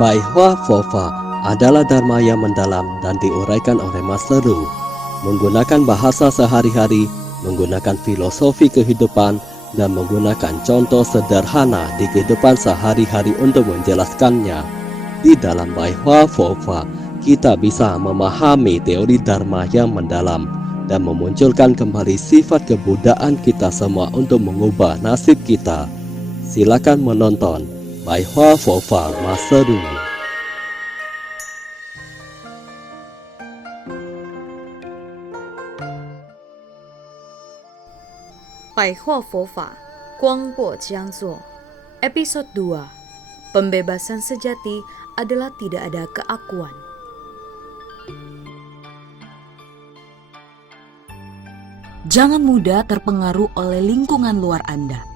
Bai Hua Fofa adalah dharma yang mendalam dan diuraikan oleh Mas Leru. Menggunakan bahasa sehari-hari, menggunakan filosofi kehidupan, dan menggunakan contoh sederhana di kehidupan sehari-hari untuk menjelaskannya. Di dalam Bai Hua Fofa, kita bisa memahami teori dharma yang mendalam dan memunculkan kembali sifat kebudayaan kita semua untuk mengubah nasib kita. Silakan menonton Bai Hua Fofa Mas Leru. 百货佛法光播讲座 Episode 2 Pembebasan sejati adalah tidak ada keakuan. Jangan mudah terpengaruh oleh lingkungan luar Anda.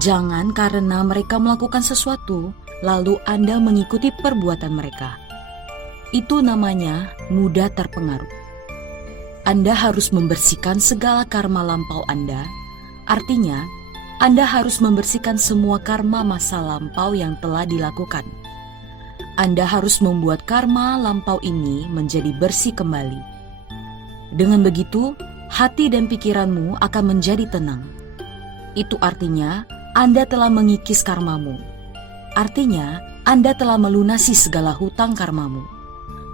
Jangan karena mereka melakukan sesuatu lalu Anda mengikuti perbuatan mereka. Itu namanya mudah terpengaruh. Anda harus membersihkan segala karma lampau Anda. Artinya, Anda harus membersihkan semua karma masa lampau yang telah dilakukan. Anda harus membuat karma lampau ini menjadi bersih kembali. Dengan begitu, hati dan pikiranmu akan menjadi tenang. Itu artinya Anda telah mengikis karmamu. Artinya, Anda telah melunasi segala hutang karmamu,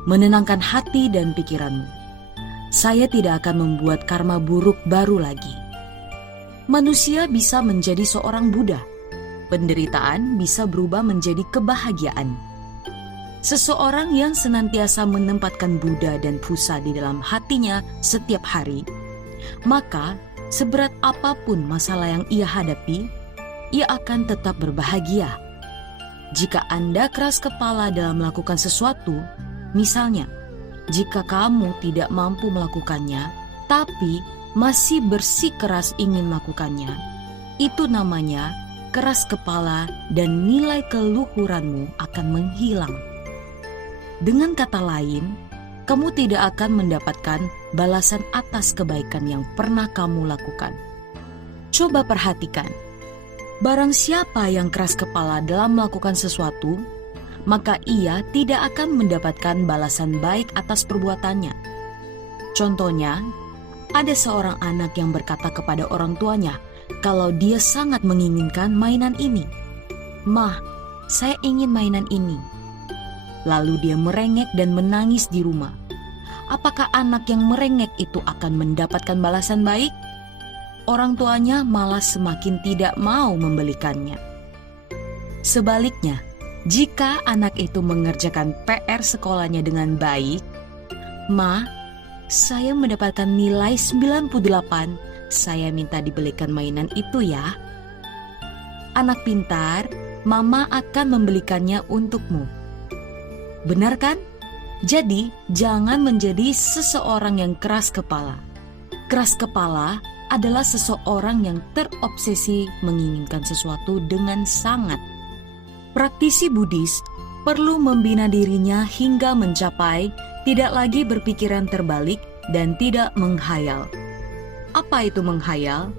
menenangkan hati dan pikiranmu. Saya tidak akan membuat karma buruk baru lagi. Manusia bisa menjadi seorang Buddha. Penderitaan bisa berubah menjadi kebahagiaan. Seseorang yang senantiasa menempatkan Buddha dan Pusa di dalam hatinya setiap hari, maka seberat apapun masalah yang ia hadapi, ia akan tetap berbahagia. Jika Anda keras kepala dalam melakukan sesuatu, misalnya, jika kamu tidak mampu melakukannya, tapi masih bersikeras ingin melakukannya, itu namanya keras kepala dan nilai keluhuranmu akan menghilang. Dengan kata lain, kamu tidak akan mendapatkan balasan atas kebaikan yang pernah kamu lakukan. Coba perhatikan, barang siapa yang keras kepala dalam melakukan sesuatu, maka ia tidak akan mendapatkan balasan baik atas perbuatannya. Contohnya, ada seorang anak yang berkata kepada orang tuanya kalau dia sangat menginginkan mainan ini. "Mah, saya ingin mainan ini." Lalu dia merengek dan menangis di rumah. Apakah anak yang merengek itu akan mendapatkan balasan baik? Orang tuanya malah semakin tidak mau membelikannya. Sebaliknya, jika anak itu mengerjakan PR sekolahnya dengan baik, "Ma, saya mendapatkan nilai 98, saya minta dibelikan mainan itu ya." Anak pintar, mama akan membelikannya untukmu. Benar kan? Jadi, jangan menjadi seseorang yang keras kepala. Keras kepala adalah seseorang yang terobsesi menginginkan sesuatu dengan sangat. Praktisi Buddhis perlu membina dirinya hingga mencapai tidak lagi berpikiran terbalik dan tidak menghayal. Apa itu menghayal?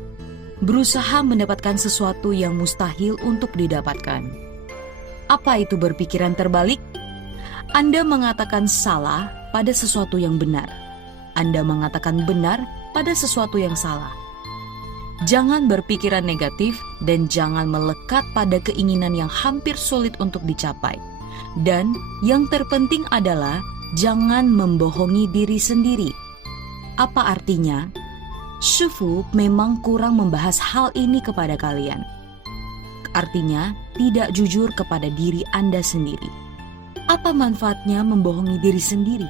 Berusaha mendapatkan sesuatu yang mustahil untuk didapatkan. Apa itu berpikiran terbalik? Anda mengatakan salah pada sesuatu yang benar. Anda mengatakan benar pada sesuatu yang salah. Jangan berpikiran negatif dan jangan melekat pada keinginan yang hampir sulit untuk dicapai. Dan yang terpenting adalah jangan membohongi diri sendiri. Apa artinya? Shifu memang kurang membahas hal ini kepada kalian. Artinya, tidak jujur kepada diri Anda sendiri. Apa manfaatnya membohongi diri sendiri?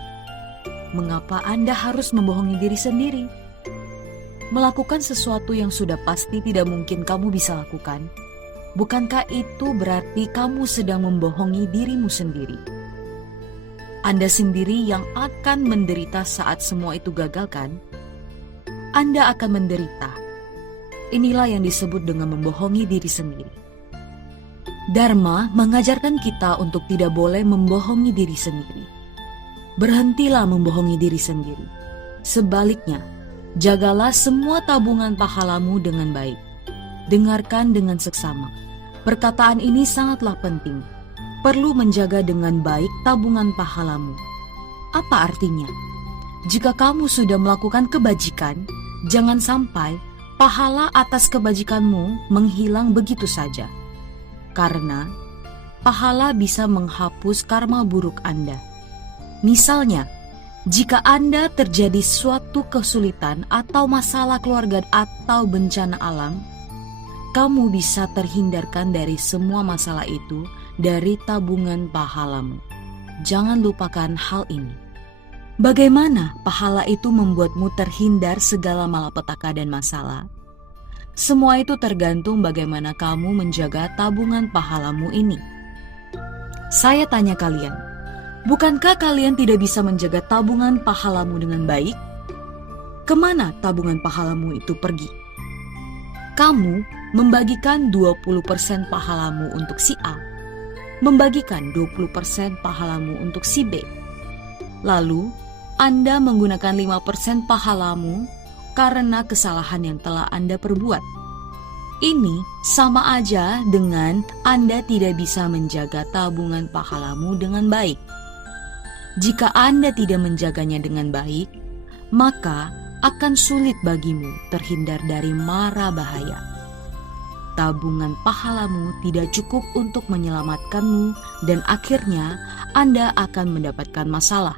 Mengapa Anda harus membohongi diri sendiri? Melakukan sesuatu yang sudah pasti tidak mungkin kamu bisa lakukan, bukankah itu berarti kamu sedang membohongi dirimu sendiri? Anda sendiri yang akan menderita saat semua itu gagal kan? Anda akan menderita. Inilah yang disebut dengan membohongi diri sendiri. Dharma mengajarkan kita untuk tidak boleh membohongi diri sendiri. Berhentilah membohongi diri sendiri. Sebaliknya, jagalah semua tabungan pahalamu dengan baik. Dengarkan dengan seksama. Perkataan ini sangatlah penting. perlu menjaga dengan baik tabungan pahalamu. Apa artinya? Jika kamu sudah melakukan kebajikan, jangan sampai pahala atas kebajikanmu menghilang begitu saja. Karena pahala bisa menghapus karma buruk Anda. Misalnya, jika Anda terjadi suatu kesulitan atau masalah keluarga atau bencana alam, kamu bisa terhindarkan dari semua masalah itu dari tabungan pahalamu. Jangan lupakan hal ini. Bagaimana pahala itu membuatmu terhindar segala malapetaka dan masalah? Semua itu tergantung bagaimana kamu menjaga tabungan pahalamu ini. Saya tanya kalian, bukankah kalian tidak bisa menjaga tabungan pahalamu dengan baik? Kemana tabungan pahalamu itu pergi? Kamu membagikan 20% pahalamu untuk si A, membagikan 20% pahalamu untuk si B. Lalu, Anda menggunakan 5% pahalamu karena kesalahan yang telah Anda perbuat. Ini sama aja dengan Anda tidak bisa menjaga tabungan pahalamu dengan baik. Jika Anda tidak menjaganya dengan baik, maka akan sulit bagimu terhindar dari mara bahaya. Tabungan pahalamu tidak cukup untuk menyelamatkanmu dan akhirnya Anda akan mendapatkan masalah.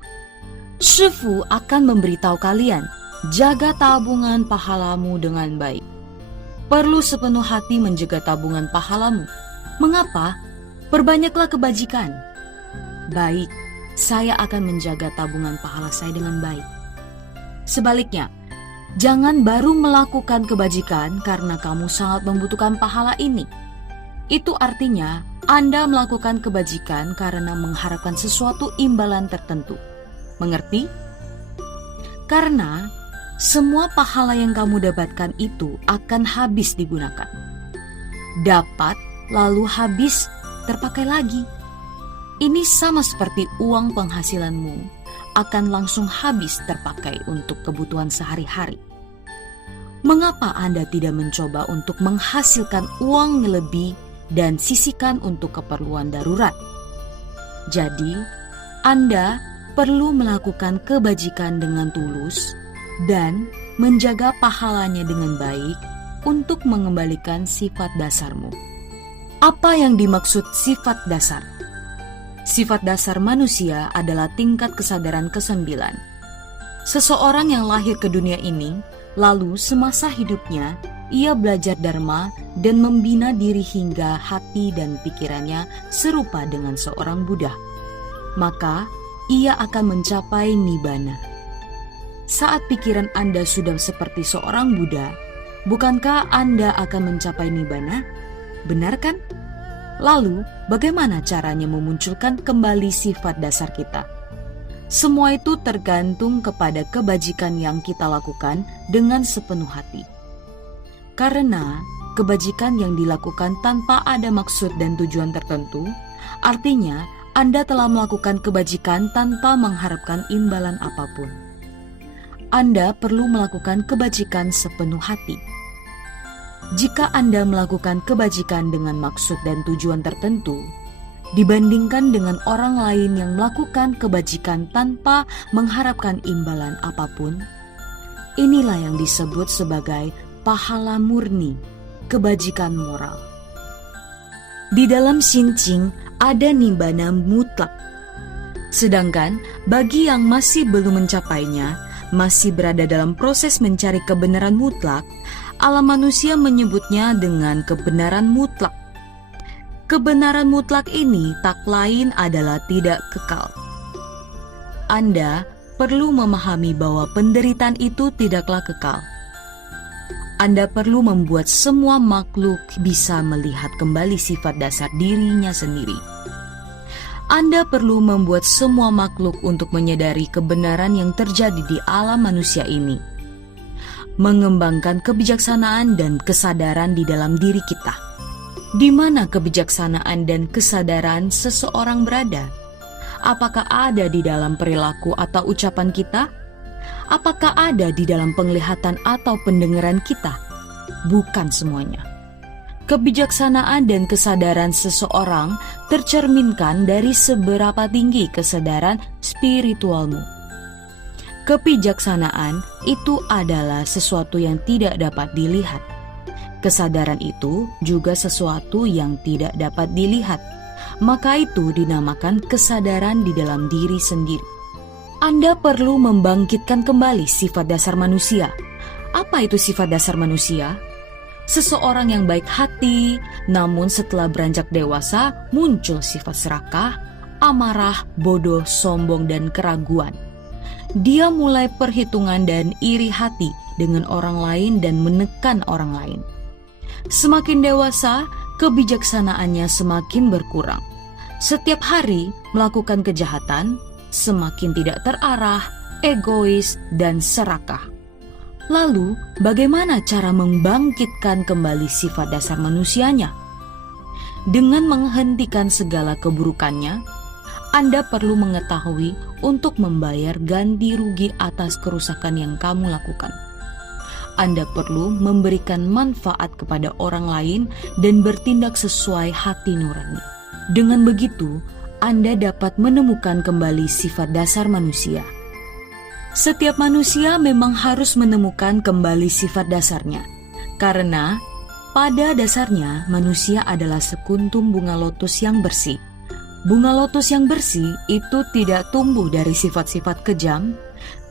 Shifu akan memberitahu kalian, jaga tabungan pahalamu dengan baik. Perlu sepenuh hati menjaga tabungan pahalamu. Mengapa? Perbanyaklah kebajikan. Baik, saya akan menjaga tabungan pahala saya dengan baik. Sebaliknya, jangan baru melakukan kebajikan karena kamu sangat membutuhkan pahala ini. Itu artinya Anda melakukan kebajikan karena mengharapkan sesuatu imbalan tertentu. Mengerti? Karena semua pahala yang kamu dapatkan itu akan habis digunakan. Dapat, lalu habis, terpakai lagi. Ini sama seperti uang penghasilanmu akan langsung habis terpakai untuk kebutuhan sehari-hari. Mengapa Anda tidak mencoba untuk menghasilkan uang lebih dan sisihkan untuk keperluan darurat? Jadi, Anda perlu melakukan kebajikan dengan tulus dan menjaga pahalanya dengan baik untuk mengembalikan sifat dasarmu. Apa yang dimaksud sifat dasar? Sifat dasar manusia adalah tingkat kesadaran ke-9. Seseorang yang lahir ke dunia ini, lalu semasa hidupnya, ia belajar dharma dan membina diri hingga hati dan pikirannya serupa dengan seorang Buddha. Maka, ia akan mencapai nibbana. Saat pikiran Anda sudah seperti seorang Buddha, bukankah Anda akan mencapai nibbana? Benar kan? Lalu, bagaimana caranya memunculkan kembali sifat dasar kita? Semua itu tergantung kepada kebajikan yang kita lakukan dengan sepenuh hati. Karena kebajikan yang dilakukan tanpa ada maksud dan tujuan tertentu, artinya Anda telah melakukan kebajikan tanpa mengharapkan imbalan apapun. Anda perlu melakukan kebajikan sepenuh hati. Jika Anda melakukan kebajikan dengan maksud dan tujuan tertentu, dibandingkan dengan orang lain yang melakukan kebajikan tanpa mengharapkan imbalan apapun, inilah yang disebut sebagai pahala murni, kebajikan moral. Di dalam Xinjing ada nibbana mutlak. Sedangkan bagi yang masih belum mencapainya, masih berada dalam proses mencari kebenaran mutlak, alam manusia menyebutnya dengan kebenaran mutlak. Kebenaran mutlak ini tak lain adalah tidak kekal. Anda perlu memahami bahwa penderitaan itu tidaklah kekal. Anda perlu membuat semua makhluk bisa melihat kembali sifat dasar dirinya sendiri. Anda perlu membuat semua makhluk untuk menyadari kebenaran yang terjadi di alam manusia ini. Mengembangkan kebijaksanaan dan kesadaran di dalam diri kita. Di mana kebijaksanaan dan kesadaran seseorang berada? Apakah ada di dalam perilaku atau ucapan kita? Apakah ada di dalam penglihatan atau pendengaran kita? Bukan semuanya. Kebijaksanaan dan kesadaran seseorang tercerminkan dari seberapa tinggi kesadaran spiritualmu. Kebijaksanaan itu adalah sesuatu yang tidak dapat dilihat. Kesadaran itu juga sesuatu yang tidak dapat dilihat. Maka itu dinamakan kesadaran di dalam diri sendiri. Anda perlu membangkitkan kembali sifat dasar manusia. Apa itu sifat dasar manusia? Seseorang yang baik hati, namun setelah beranjak dewasa muncul sifat serakah, amarah, bodoh, sombong, dan keraguan. Dia mulai perhitungan dan iri hati dengan orang lain dan menekan orang lain. Semakin dewasa, kebijaksanaannya semakin berkurang. Setiap hari melakukan kejahatan, semakin tidak terarah, egois, dan serakah. Lalu, bagaimana cara membangkitkan kembali sifat dasar manusianya? Dengan menghentikan segala keburukannya, Anda perlu mengetahui untuk membayar ganti rugi atas kerusakan yang kamu lakukan. Anda perlu memberikan manfaat kepada orang lain dan bertindak sesuai hati nurani. Dengan begitu, Anda dapat menemukan kembali sifat dasar manusia. Setiap manusia memang harus menemukan kembali sifat dasarnya, karena pada dasarnya manusia adalah sekuntum bunga lotus yang bersih. Bunga lotus yang bersih itu tidak tumbuh dari sifat-sifat kejam,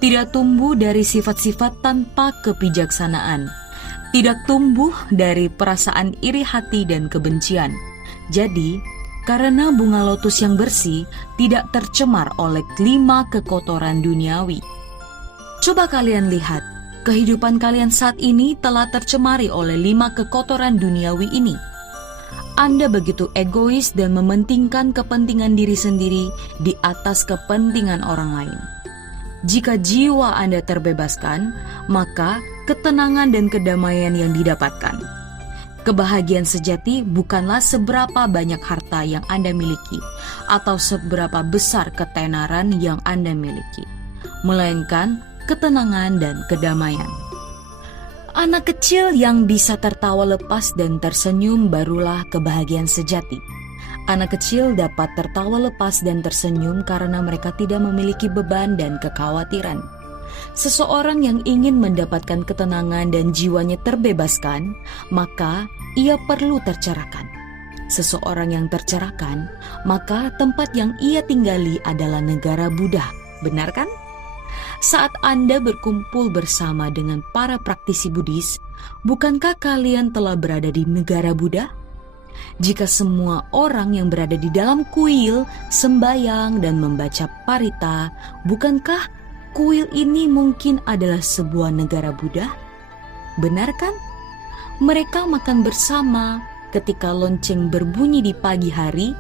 tidak tumbuh dari sifat-sifat tanpa kebijaksanaan, tidak tumbuh dari perasaan iri hati dan kebencian. Jadi, karena bunga lotus yang bersih tidak tercemar oleh 5 kekotoran duniawi. Coba kalian lihat, kehidupan kalian saat ini telah tercemari oleh 5 kekotoran duniawi ini. Anda begitu egois dan mementingkan kepentingan diri sendiri di atas kepentingan orang lain. Jika jiwa Anda terbebaskan, maka ketenangan dan kedamaian yang didapatkan. Kebahagiaan sejati bukanlah seberapa banyak harta yang Anda miliki atau seberapa besar ketenaran yang Anda miliki, melainkan ketenangan dan kedamaian. Anak kecil yang bisa tertawa lepas dan tersenyum barulah kebahagiaan sejati. Anak kecil dapat tertawa lepas dan tersenyum karena mereka tidak memiliki beban dan kekhawatiran. Seseorang yang ingin mendapatkan ketenangan dan jiwanya terbebaskan, maka ia perlu tercerahkan. Seseorang yang tercerahkan, maka tempat yang ia tinggali adalah negara Buddha. Benar kan? Saat Anda berkumpul bersama dengan para praktisi Buddhis, bukankah kalian telah berada di negara Buddha? Jika semua orang yang berada di dalam kuil sembayang dan membaca parita, bukankah kuil ini mungkin adalah sebuah negara Buddha? Benar kan? Mereka makan bersama ketika lonceng berbunyi di pagi hari,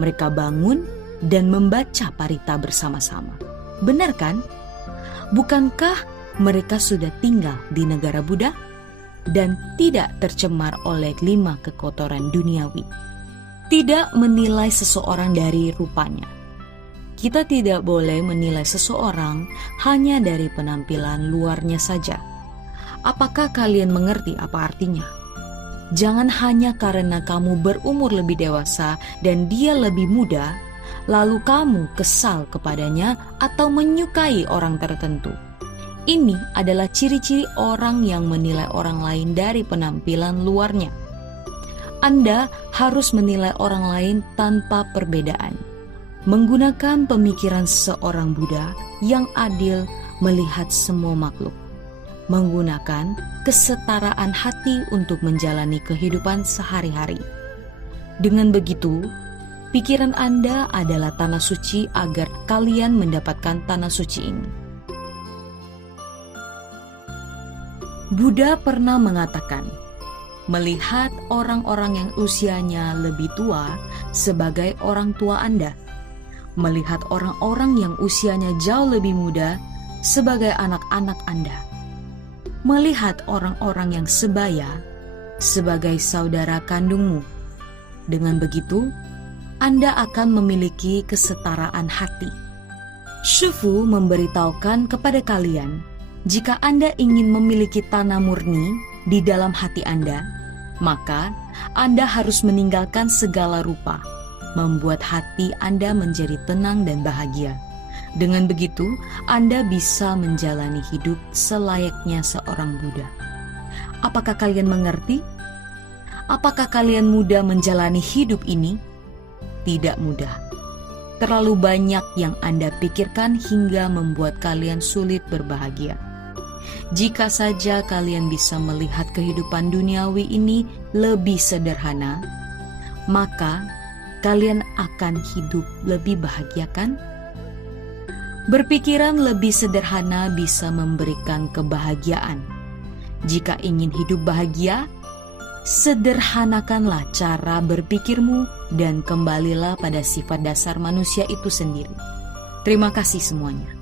mereka bangun dan membaca parita bersama-sama. Benar kan? Bukankah mereka sudah tinggal di negara Buddha dan tidak tercemar oleh 5 kekotoran duniawi? Tidak menilai seseorang dari rupanya. Kita tidak boleh menilai seseorang hanya dari penampilan luarnya saja. Apakah kalian mengerti apa artinya? Jangan hanya karena kamu berumur lebih dewasa dan dia lebih muda, lalu kamu kesal kepadanya atau menyukai orang tertentu. Ini adalah ciri-ciri orang yang menilai orang lain dari penampilan luarnya. Anda harus menilai orang lain tanpa perbedaan, menggunakan pemikiran seorang Buddha yang adil melihat semua makhluk, menggunakan kesetaraan hati untuk menjalani kehidupan sehari-hari. Dengan begitu, pikiran Anda adalah tanah suci agar kalian mendapatkan tanah suci ini. Buddha pernah mengatakan, melihat orang-orang yang usianya lebih tua sebagai orang tua Anda, melihat orang-orang yang usianya jauh lebih muda sebagai anak-anak Anda, melihat orang-orang yang sebaya sebagai saudara kandungmu. Dengan begitu, Anda akan memiliki kesetaraan hati. Shufu memberitahukan kepada kalian, jika Anda ingin memiliki tanah murni di dalam hati Anda, Maka Anda harus meninggalkan segala rupa, membuat hati Anda menjadi tenang dan bahagia. Dengan begitu, Anda bisa menjalani hidup selayaknya seorang Buddha. Apakah kalian mengerti? Apakah kalian mudah menjalani hidup ini? Tidak mudah. Terlalu banyak yang Anda pikirkan hingga membuat kalian sulit berbahagia. Jika saja kalian bisa melihat kehidupan duniawi ini lebih sederhana, maka kalian akan hidup lebih bahagia, kan? Berpikiran lebih sederhana bisa memberikan kebahagiaan. Jika ingin hidup bahagia, sederhanakanlah cara berpikirmu dan kembalilah pada sifat dasar manusia itu sendiri. Terima kasih semuanya.